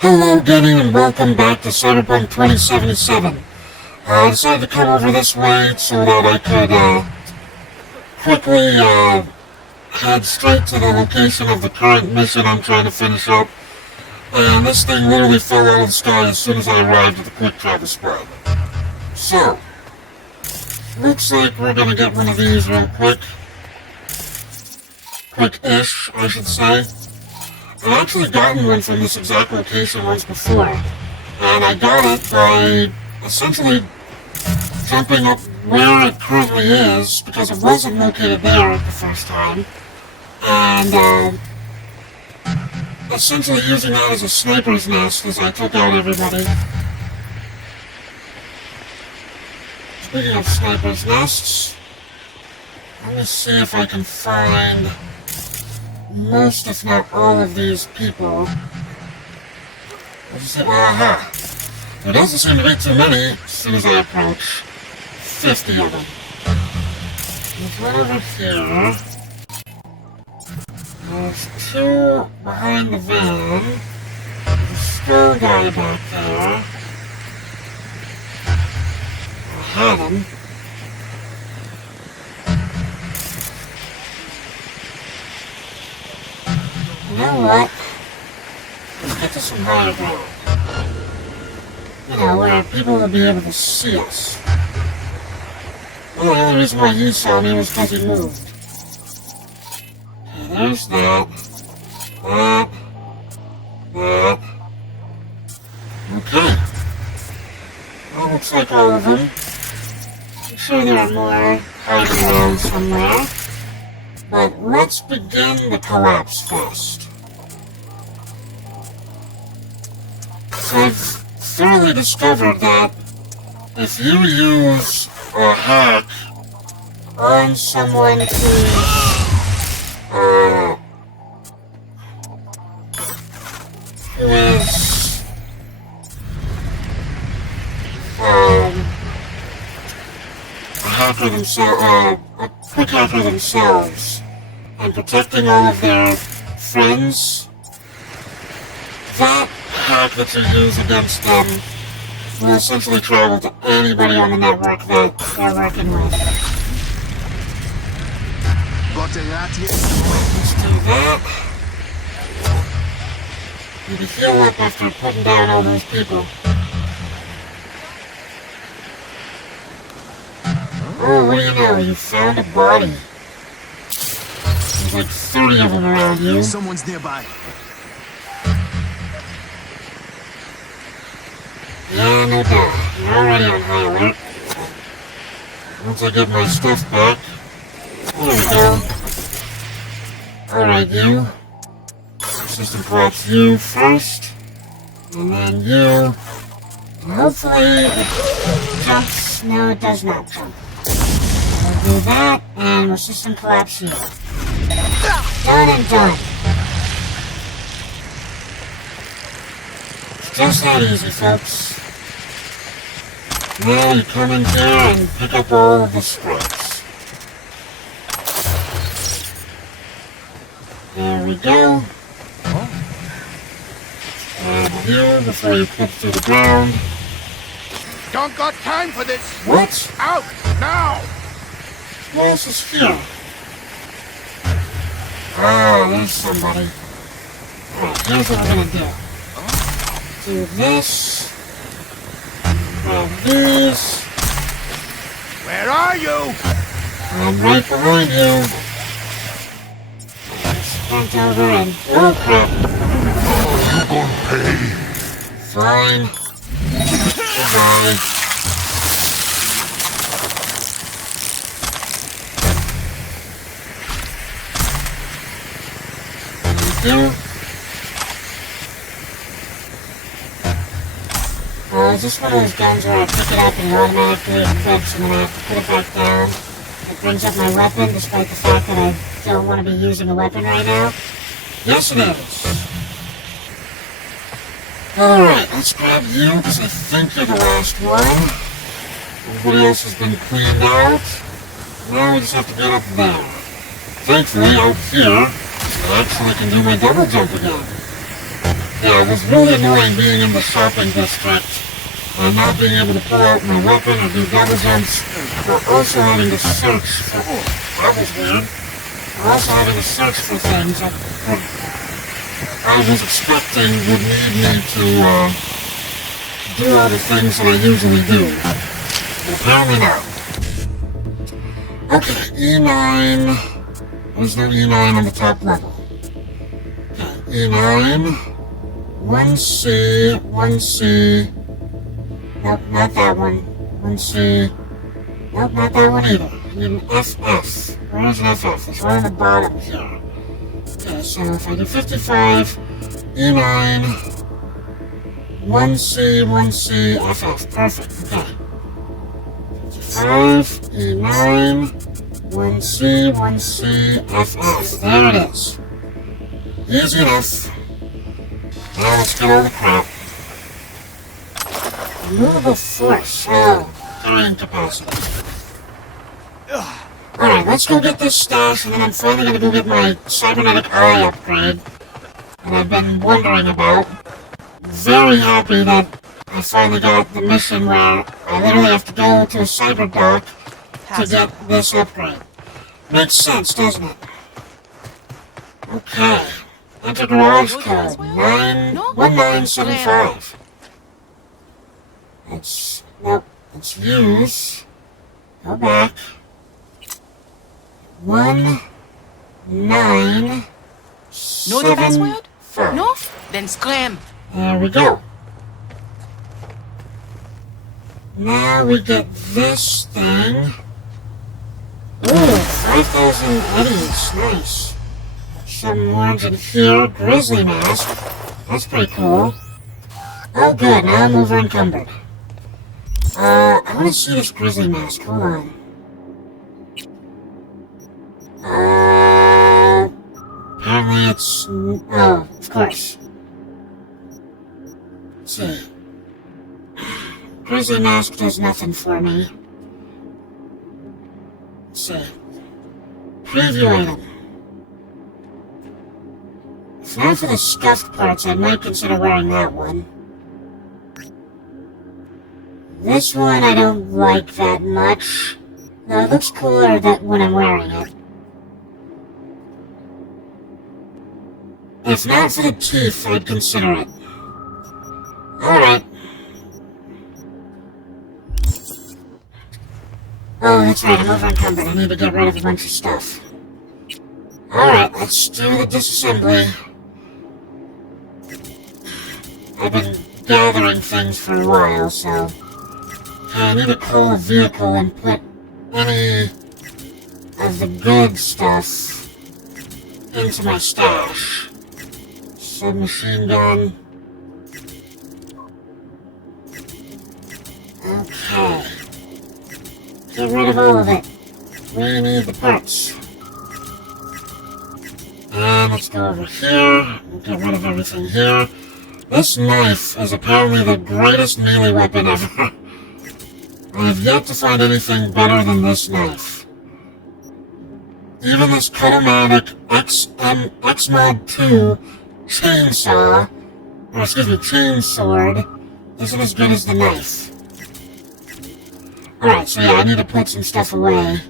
Hello, good evening, and welcome back to Cyberpunk 2077. I decided to come over this way so that I could, quickly, head straight to the location of the current mission I'm trying to finish up. And this thing literally fell out of the sky as soon as I arrived at the quick travel spread. So, looks like we're gonna get one of these real quick. Quick-ish, I should say. I've actually gotten one from this exact location once before, and I got it by essentially jumping up where it currently is, because it wasn't located there the first time, and essentially using that as a sniper's nest as I took out everybody. Speaking of sniper's nests, let me see if I can find most, if not all, of these people. Let's see. Aha! There doesn't seem to be too many as soon as I approach. 50 of them. There's one over here. There's two behind the van. There's a skull guy back there. I had him. You know what? Let's get to some higher ground. You know, where people will be able to see us. Well, the only reason why you saw me was because he moved. Okay, there's that. That. Okay. That looks like all of them. I'm sure there are more hiding around somewhere. But let's begin the collapse first. So I've thoroughly discovered that if you use a hack on someone who is a hacker themselves, a quick hacker themselves, and protecting all of their friends, that hack that you use against them will essentially travel to anybody on the network that they're working with. Let's do that. Need to heal up after putting down all those people. Oh, what do you know? You found a body. There's like 30 of them around you. Someone's nearby. Yeah, no doubt. You're already on high alert. Once I get my stuff back. There we go. Alright, you. System collapse you first. And then you. And hopefully it jumps. No, it does not jump. We'll do that, and we'll system collapse you. Done and done. It's just that easy, folks. Now you come in here and pick up all of the scraps. There we go. And you before you put through the ground. Don't got time for this. What? Out now. Who else is here? Ah, there's somebody. Alright, here's what we're gonna do. Do this. Grab these. Where are you? I'm right behind you. Sprint over and... Oh crap. You gonna pay? Fine. Goodbye. There we go. Is this one of those guns where I pick it up and it automatically equips and then I have to put it back down? It brings up my weapon despite the fact that I don't want to be using a weapon right now? Yes it is. Alright, let's grab you because I think you're the last one. Everybody else has been cleaned out. Now we just have to get up there. Thankfully, out here, I actually can do my double jump again. Yeah, it was really annoying being in the shopping district and not being able to pull out my weapon or do double jumps, but also having to search for... Oh, that was weird. Also having to search for things that I was expecting would need me to do all the things that I usually do. But apparently not. Okay, E9. There's no E9 on the top level. Okay, E9. 1C, 1C. Nope, not that one. 1C. Nope, not that one either. I need an FF. Where is an FF? It's right on the bottom here. Okay, so if I do 55, E9, 1C, 1C, FF. Perfect, okay. 55, E9, 1C, 1C, FF. There it is. Easy enough. Now let's get all the crap. Removable force. Oh, carrying capacity. Alright, let's go get this stash, and then I'm finally gonna go get my cybernetic eye upgrade that I've been wondering about. Very happy that I finally got the mission where I literally have to go to a cyber dock to get this upgrade. Makes sense, doesn't it? Okay. Enter garage code 1975. Nope, let's use. Go back. 1975. Know the password? No? Then scram. There we go. Now we get this thing. Ooh, 5,000 eddies. Nice. Some ones in here. Grizzly mask. That's pretty cool. Oh good, now I'm over encumbered. I want to see this grizzly mask. Hold on. Apparently it's... Oh, of course. Let's see. Grizzly mask does nothing for me. Let's see. Preview item. If not for the scuffed parts, I might consider wearing that one. This one I don't like that much. No, it looks cooler when I'm wearing it. If not for the teeth, I'd consider it. Alright. Oh, that's right, I'm over encumbered. I need to get rid of a bunch of stuff. Alright, let's do the disassembly. I've been gathering things for a while, so... I need to call a vehicle and put any of the good stuff into my stash. Submachine gun. Okay. Get rid of all of it. We need the parts. And let's go over here. We'll get rid of everything here. This knife is apparently the greatest melee weapon ever. I have yet to find anything better than this knife. Even this Cutomatic XMod 2 chainsaw, or excuse me, chainsword, isn't as good as the knife. Alright, so yeah, I need to put some stuff away.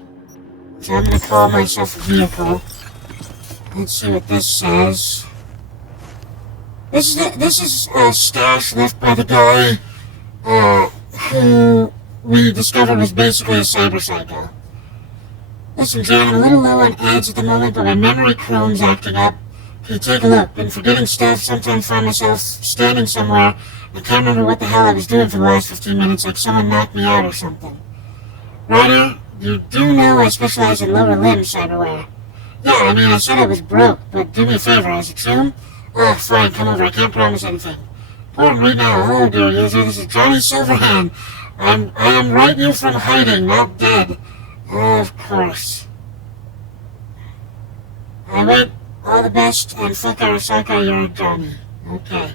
So I'm gonna call myself a vehicle. Let's see what this says. This is a stash left by the guy, who we discovered was basically a cyber psycho. Listen, Jan, I'm a little low on ads at the moment, but my memory chrome's acting up. Can you take a look? Been forgetting stuff, sometimes find myself standing somewhere. I can't remember what the hell I was doing for the last 15 minutes, like someone knocked me out or something. Ryder, you do know I specialize in lower limb cyberware. Yeah, I mean, I said I was broke, but do me a favor, is it true? Oh, fine, come over, I can't promise anything. Pardon me now, hello dear user, this is Johnny Silverhand. I am right you from hiding, not dead. Oh, of course. Alright, all the best, and fuck Arasaka, you're Johnny. Okay.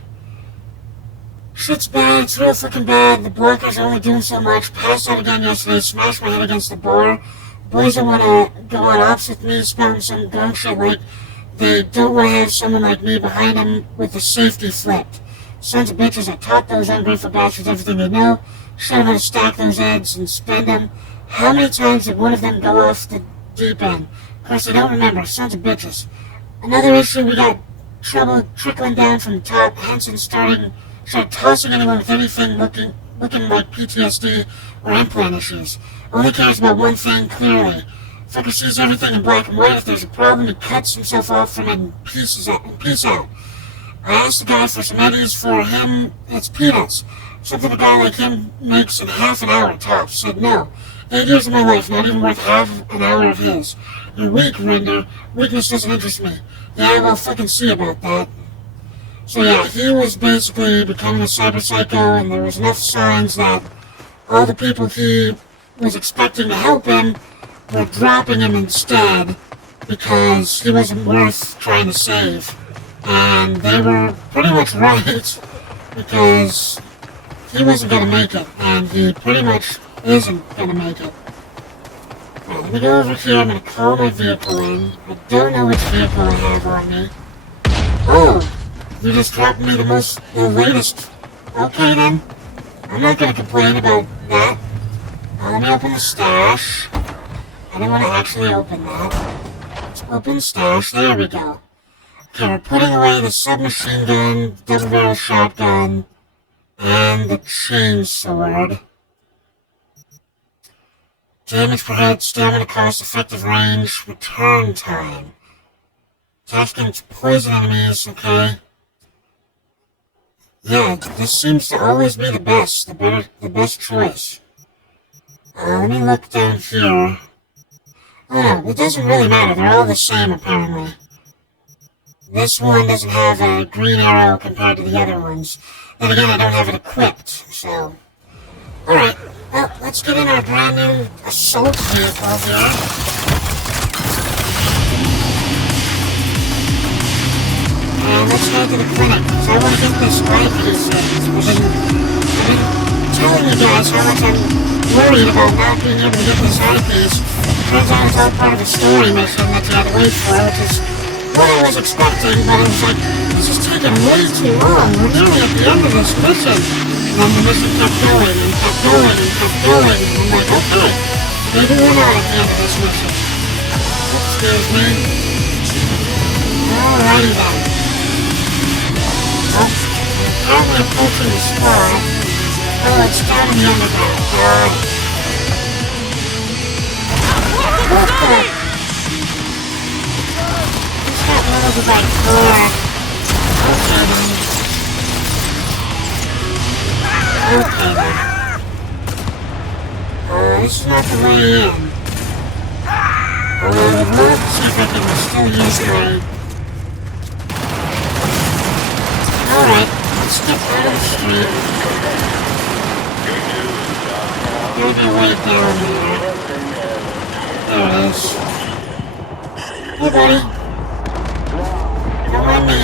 Shit's bad, it's real fucking bad, the blockers are only doing so much, passed out again yesterday, smashed my head against the bar. Boys that wanna go on ops with me, spouting some gunk shit like, they don't want to have someone like me behind them with the safety flipped. Sons of bitches, I taught those ungrateful bastards everything they know, showed them how to stack those eggs and spend them. How many times did one of them go off the deep end? Of course, they don't remember, sons of bitches. Another issue, we got trouble trickling down from the top. Hanson started tossing anyone with anything looking like PTSD or implant issues. Only cares about one thing clearly. Fucker sees everything in black and white. If there's a problem, he cuts himself off from it and peace out. I asked the guy for some eddies. For him, it's peanuts. Something a guy like him makes in half an hour tops. Said no. 8 years of my life, not even worth half an hour of his. You're weak, Render. Weakness doesn't interest me. Yeah, well, fucking see about that. So yeah, he was basically becoming a cyber psycho, and there was enough signs that all the people he was expecting to help him were dropping him instead because he wasn't worth trying to save. And they were pretty much right, because he wasn't going to make it, and he pretty much isn't going to make it. Now, let me go over here. I'm going to call my vehicle in. I don't know which vehicle I have on me. Oh! You just dropped me the latest. Okay then. I'm not going to complain about that. Let me open the stash. I don't want to actually open that. Let's open stash. There we go. Okay, we're putting away the submachine gun, double barrel shotgun, and the chainsword. Damage per hit, stamina cost, effective range, return time. Attack against poison enemies, okay. Yeah, this seems to always be the best choice. Let me look down here. Oh no, it doesn't really matter, they're all the same apparently. This one doesn't have a green arrow compared to the other ones. Then again, I don't have it equipped, so... Alright, well, let's get in our brand new assault vehicle here. And let's head to the clinic, because I want to get this eyepiece fixed. I've been telling you guys how much I'm worried about not being able to get this eyepiece. Turns out it's all part of a story mission that you had to wait for, which is what I was expecting, but I was like, this is taking way too long. We're nearly at the end of this mission. And then the mission kept going and kept going and kept going. And I'm like, okay, maybe we're not at the end of this mission. Excuse me. Alrighty then. Oh, I'm apparently approaching the spot. Oh, it's down in the underground. Got it. What the? That one was like 4. Okay then. This is not the way in. I would love to see if I can still use my... Alright, let's get out of the street. Maybe way down there. There it is. Hey buddy. Don't mind me.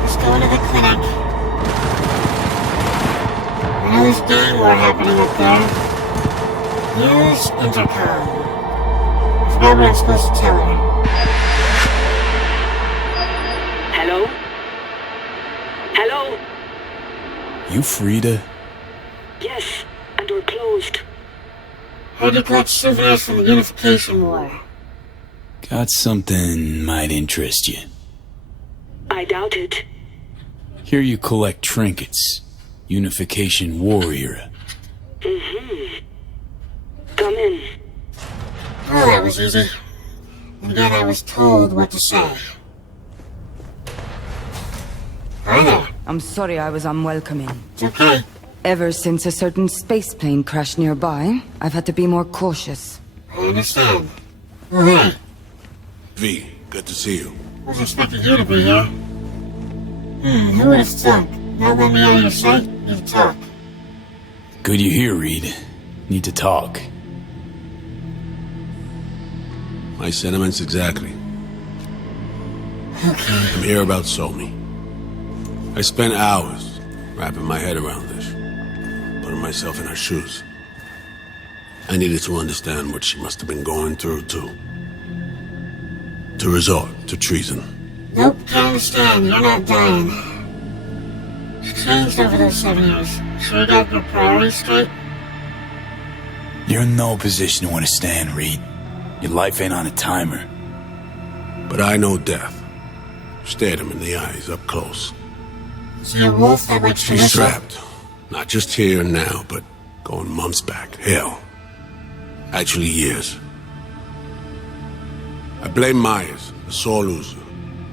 Let's go into the clinic. I know there's gang war happening up there. Use intercom. I forgot what I'm supposed to tell her. Hello? Hello? You Frida? Yes, and we're closed. Heard you collect souvenirs from the Unification War. Got something might interest you. I doubt it. Here you collect trinkets. Unification War era. Mm-hmm. Come in. Oh, that was easy. And again, I was told what to say. Hi there. I'm sorry I was unwelcoming. It's okay. Ever since a certain space plane crashed nearby, I've had to be more cautious. I understand. Oh, hey. V, good to see you. I was expecting you to be here. Who would have thunk? Not letting me out of your sight? Need to talk. Good you here, Reed. Need to talk. My sentiments exactly. Okay. I'm here about Somi. I spent hours wrapping my head around this, putting myself in her shoes. I needed to understand what she must have been going through, too. to resort to treason. Nope, can't understand. You're not dying. It's changed over those 7 years. Sure you got your priorities straight? You're in no position to understand, Reed. Your life ain't on a timer. But I know death. Stared him in the eyes up close. Is he a wolf that likes to She's whistle? trapped. Not just here and now, but going months back. Hell. Actually years. I blame Myers, the sore loser.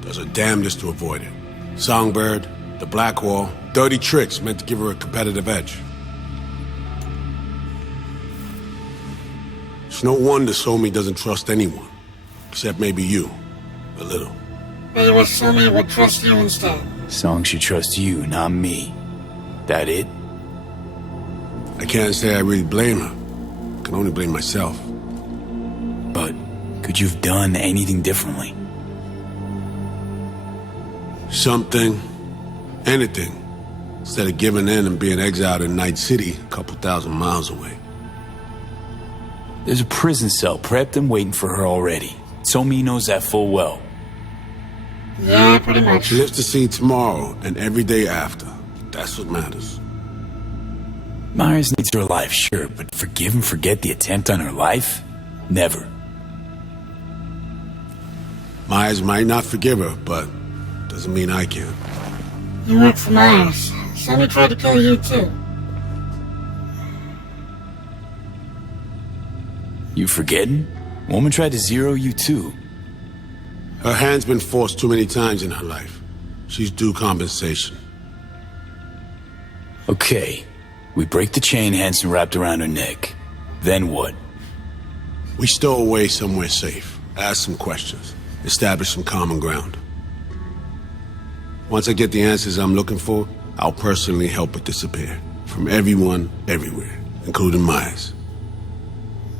Does her damnedest to avoid it. Songbird, the Black Wall, dirty tricks meant to give her a competitive edge. It's no wonder Somi doesn't trust anyone. Except maybe you. A little. Maybe wish Somi would trust you instead. Song should trust you, not me. That it? I can't say I really blame her. I can only blame myself. But could you have done anything differently? Something. Anything. Instead of giving in and being exiled in Night City, a couple thousand miles away. There's a prison cell prepped and waiting for her already. Somi knows that full well. Yeah, pretty much. She lives to see tomorrow and every day after. That's what matters. Myers needs her life, sure, but forgive and forget the attempt on her life? Never. Myers might not forgive her, but doesn't mean I can. You work for Myers. Somi tried to kill you too. You forgetting? Woman tried to zero you too. Her hand's been forced too many times in her life. She's due compensation. Okay. We break the chain Hanson wrapped around her neck. Then what? We stow away somewhere safe. Ask some questions. Establish some common ground. Once I get the answers I'm looking for, I'll personally help her disappear. From everyone, everywhere. Including Myers.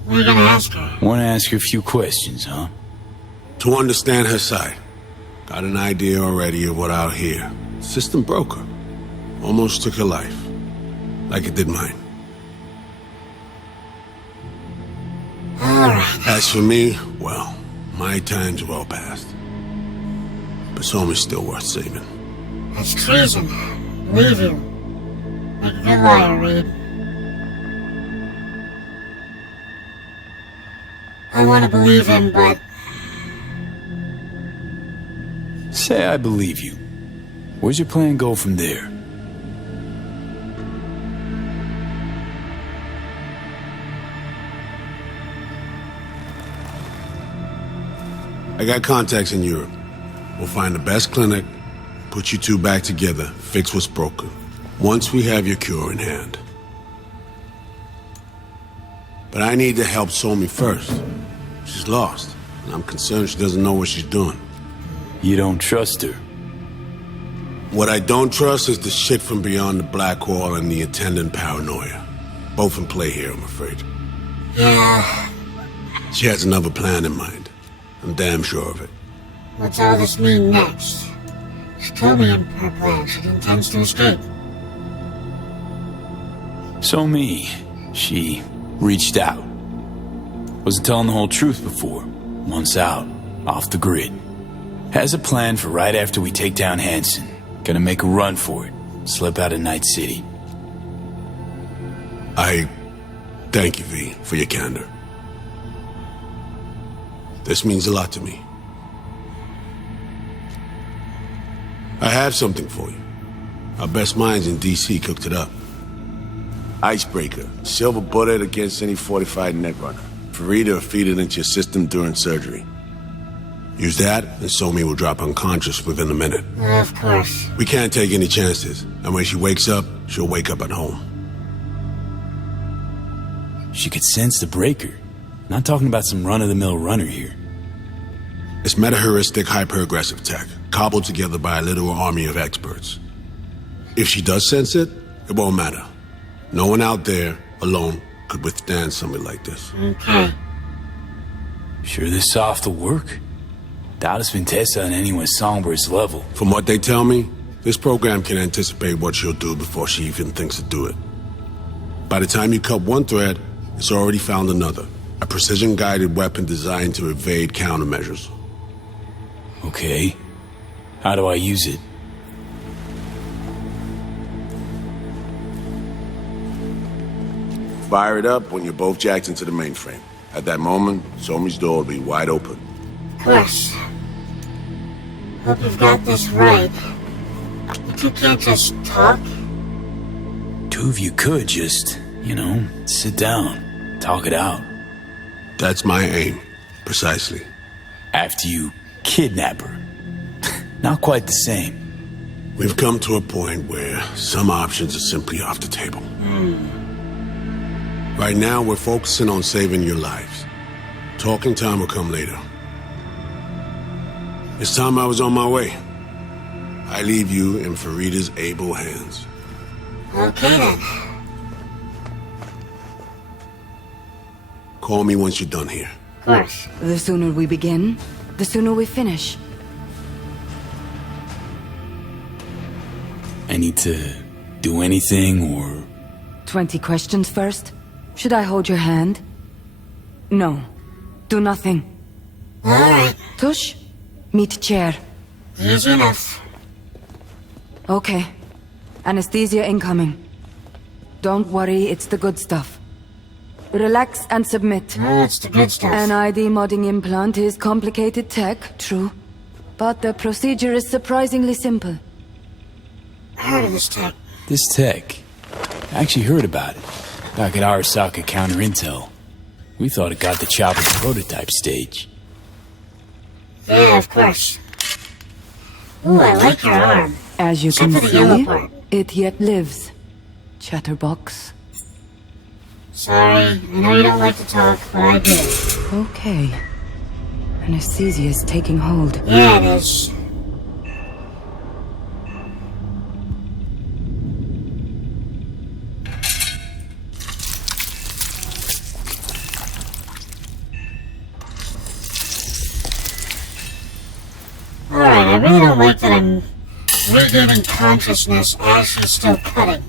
What are you gonna ask her? Want to ask her a few questions, huh? To understand her side. Got an idea already of what I'll hear. System broke her. Almost took her life. Like it did mine. Alright. As for me, well, my time's well past. But Somi's still worth saving. That's treason. Believe you. Make a good liar, Reed. I want to believe him, but Say I believe you. Where's your plan go from there? I got contacts in Europe. We'll find the best clinic, put you two back together, fix what's broken. Once we have your cure in hand. But I need to help Somi first. She's lost, and I'm concerned she doesn't know what she's doing. You don't trust her. What I don't trust is the shit from beyond the Black Wall and the attendant paranoia. Both in play here, I'm afraid. yeah. She has another plan in mind. I'm damn sure of it. What's all this mean next? She told me in her plan she intends to escape. Somi, she reached out. Wasn't telling the whole truth before. Months out, off the grid. Has a plan for right after we take down Hanson. Gonna make a run for it. Slip out of Night City. I thank you, V, for your candor. This means a lot to me. I have something for you. Our best minds in DC cooked it up. Icebreaker. Silver bullet against any fortified netrunner. For Rita to feed it into your system during surgery. Use that, and Somi will drop unconscious within a minute. Of course. We can't take any chances, and when she wakes up, she'll wake up at home. She could sense the breaker. Not talking about some run-of-the-mill runner here. It's meta-heuristic hyper-aggressive tech, cobbled together by a literal army of experts. If she does sense it, it won't matter. No one out there, alone, could withstand something like this. Okay. Sure this soft will work? Doubt it's been tested on anyone's Songbird's level. From what they tell me, this program can anticipate what she'll do before she even thinks to do it. By the time you cut one thread, it's already found another. A precision-guided weapon designed to evade countermeasures. Okay. How do I use it? Fire it up when you're both jacked into the mainframe. At that moment, Somi's door will be wide open. Of course. Hope you've got this right. But you can't just talk? Two of you could just, sit down, talk it out. That's my aim. Precisely. After you kidnap her. Not quite the same. We've come to a point where some options are simply off the table. Right now, we're focusing on saving your lives. Talking time will come later. It's time I was on my way. I leave you in Farida's able hands. Okay then. Call me once you're done here. Of course. The sooner we begin, the sooner we finish. I need to do anything or... 20 questions first? Should I hold your hand? No. Do nothing. Alright. Tush, meet chair. Easy enough. Okay. Anesthesia incoming. Don't worry, it's the good stuff. Relax and submit. Oh, it's the good stuff. An ID modding implant is complicated tech, true. But the procedure is surprisingly simple. Heard of this tech. This tech. I actually heard about it. Back at Arasaka Counter Intel. We thought it got the chop at the prototype stage. Yeah, of course. Ooh, I like your arm. As you Except can for the yellow see, part. it yet lives. Chatterbox. Sorry, I know you don't like to talk, but I do. Okay. Anesthesia is taking hold. Yeah, it is. Alright, I really don't like that I'm regaining consciousness as she's still cutting.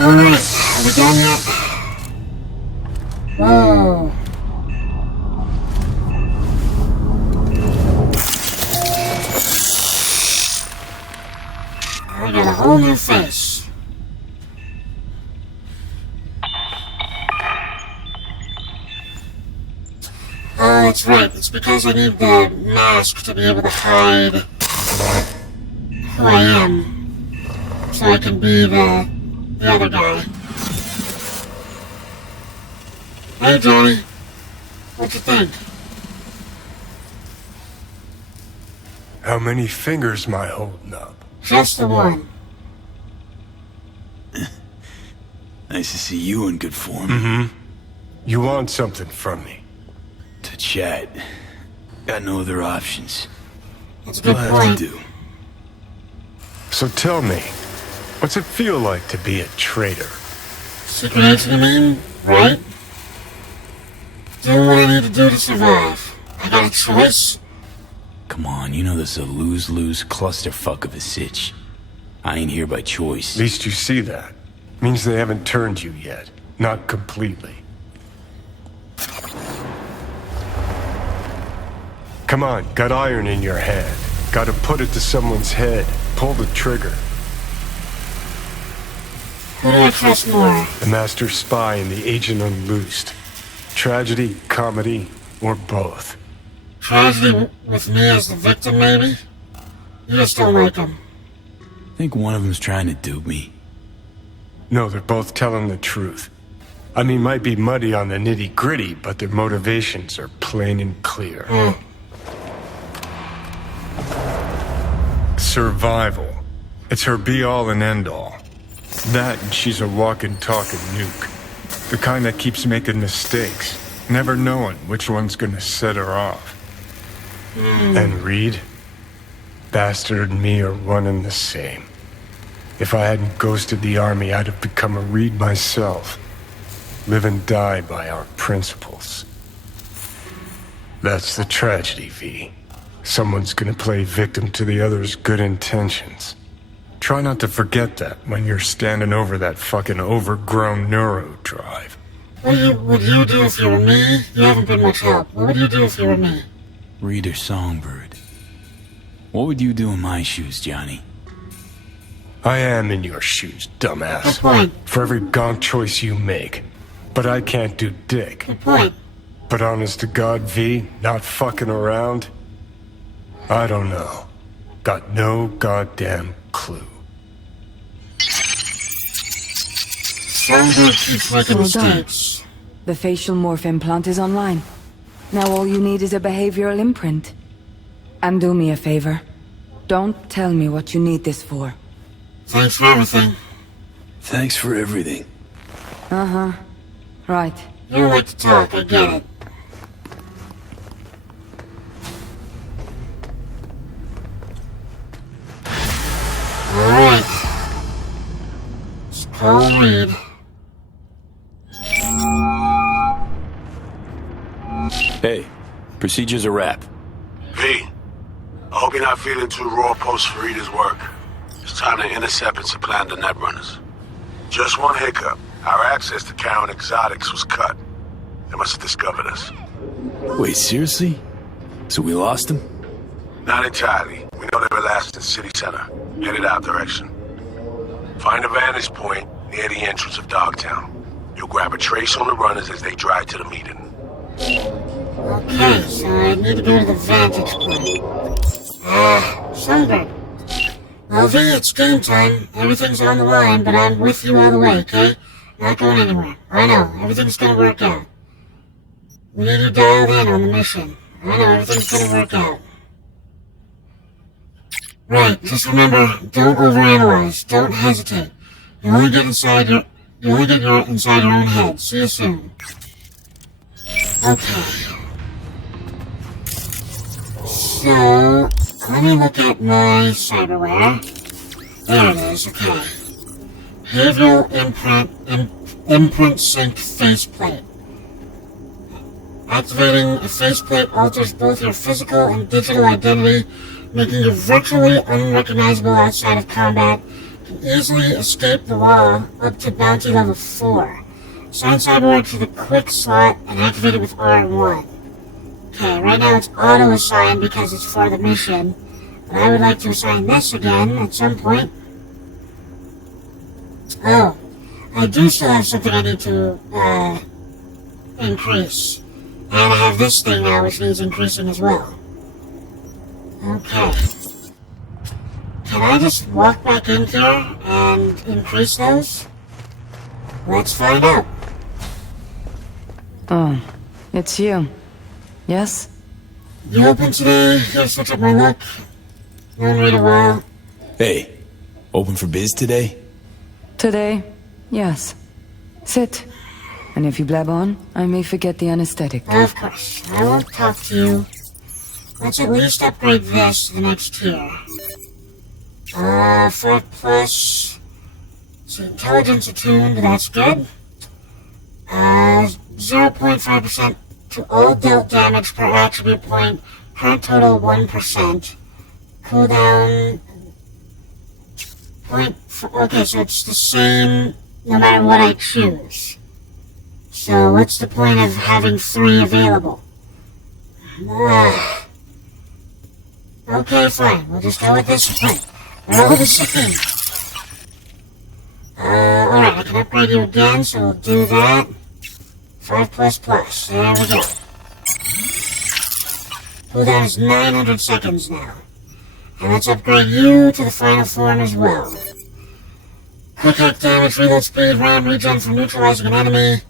Alright, are we done yet? Whoa. I got a whole new face. Oh, that's right. It's because I need the mask to be able to hide who I am. So I can be the other guy. Hey, Johnny. What you think? How many fingers am I holding up? Just the one. Nice to see you in good form. You want something from me? To chat. Got no other options. That's a good What do I have point. to do? So tell me, what's it feel like to be a traitor? Secret agent, you mean? Right? Do what I need to do to survive. I got a choice. Come on, you know this is a lose-lose clusterfuck of a sitch. I ain't here by choice. At least you see that. Means they haven't turned you yet. Not completely. Come on, got iron in your hand. Gotta put it to someone's head. Pull the trigger. Who do I trust more? The master spy and the agent unloosed. Tragedy, comedy, or both. Tragedy with me as the victim, maybe? You just don't like him. Think one of them's trying to dupe me. No, they're both telling the truth. I mean, might be muddy on the nitty-gritty, but their motivations are plain and clear. Survival. It's her be-all and end-all. That and she's a walking, talking nuke. The kind that keeps making mistakes, never knowing which one's gonna set her off. And Reed? Bastard and me are one and the same. If I hadn't ghosted the army, I'd have become a Reed myself. Live and die by our principles. That's the tragedy, V. Someone's gonna play victim to the other's good intentions. Try not to forget that when you're standing over that fucking overgrown neuro drive. What would you do if you were me? You haven't been much help. What would you do if you were me? Reader Songbird. What would you do in my shoes, Johnny? I am in your shoes, dumbass. Good point. For every gonk choice you make. But I can't do dick. Good point. But honest to God, V, not fucking around? I don't know. Got no goddamn clue. Songbird keeps making Well done. mistakes. The facial morph implant is online. Now all you need is a behavioral imprint. And do me a favor. Don't tell me what you need this for. Thanks for everything. Thanks for everything. Uh-huh. Right. You don't like to talk, I get it. Alright. Let's call Reed. Hey, procedure's a wrap. V, I hope you're not feeling too raw post Farida's work. It's time to intercept and supplant the netrunners. Just one hiccup. Our access to Karen Exotics was cut. They must have discovered us. Wait, seriously? So we lost him? Not entirely. We know they were last in City Center, headed our direction. Find a vantage point near the entrance of Dogtown. You'll grab a trace on the runners as they drive to the meeting. Okay, so I need to go to the vantage point. Songbird. Well, V, it's game time. Everything's on the line, but I'm with you all the way, okay? Not going anywhere. I know, everything's gonna work out. We need you dialed in on the mission. I know, everything's gonna work out. Right, just remember, don't overanalyze, don't hesitate. You only get inside your own head. See you soon. Okay. So, let me look at my cyberware. There it is, okay. Behavioral imprint sync faceplate. Activating a faceplate alters both your physical and digital identity, making you virtually unrecognizable outside of combat. You can easily escape the law up to bounty level 4. Assign Cyberware to the quick slot and activate it with R1. Okay, right now it's auto-assigned because it's for the mission, but I would like to assign this again at some point. Oh, I do still have something I need to, increase. And I have this thing now which needs increasing as well. Okay. Can I just walk back in here and increase those? Let's find out. Oh, it's you. Yes? You open today? Here, switch up my look. Won't wait a while. Hey, open for biz today? Today, yes. Sit. And if you blab on, I may forget the anesthetic. Of course. I won't talk to you. Let's at least upgrade this to the next tier. 4+. So intelligence attuned, that's good. 0.5% to all dealt damage per attribute point. Current total 1%. Cooldown. Okay, so it's the same no matter what I choose. So what's the point of having 3 available? Okay, fine. We'll just go with this one. They're all the same. Alright, I can upgrade you again, so we'll do that. 5++. There we go. Cooldown is 900 seconds now. And let's upgrade you to the final form as well. Quick hack damage, reload speed, RAM regen from neutralizing an enemy.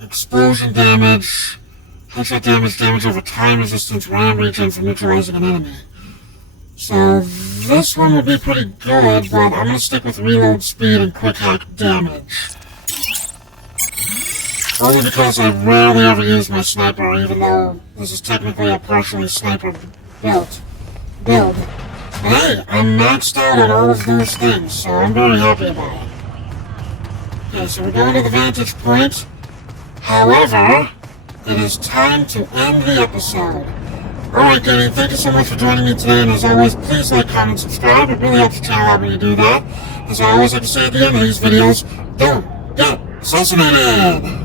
Explosion damage. Headshot damage, damage over time resistance, RAM regen from neutralizing an enemy. So this one would be pretty good, but I'm gonna stick with reload speed and quick hack damage. Only because I rarely ever use my sniper, even though this is technically a partially sniper build. But hey, I'm maxed out on all of those things, so I'm very happy about it. Okay, so we're going to the vantage point. However, it is time to end the episode. Alright, gaming, thank you so much for joining me today, and as always, please like, comment, subscribe. It really helps the channel out when you do that. As I always like to say at the end of these videos, don't get assassinated!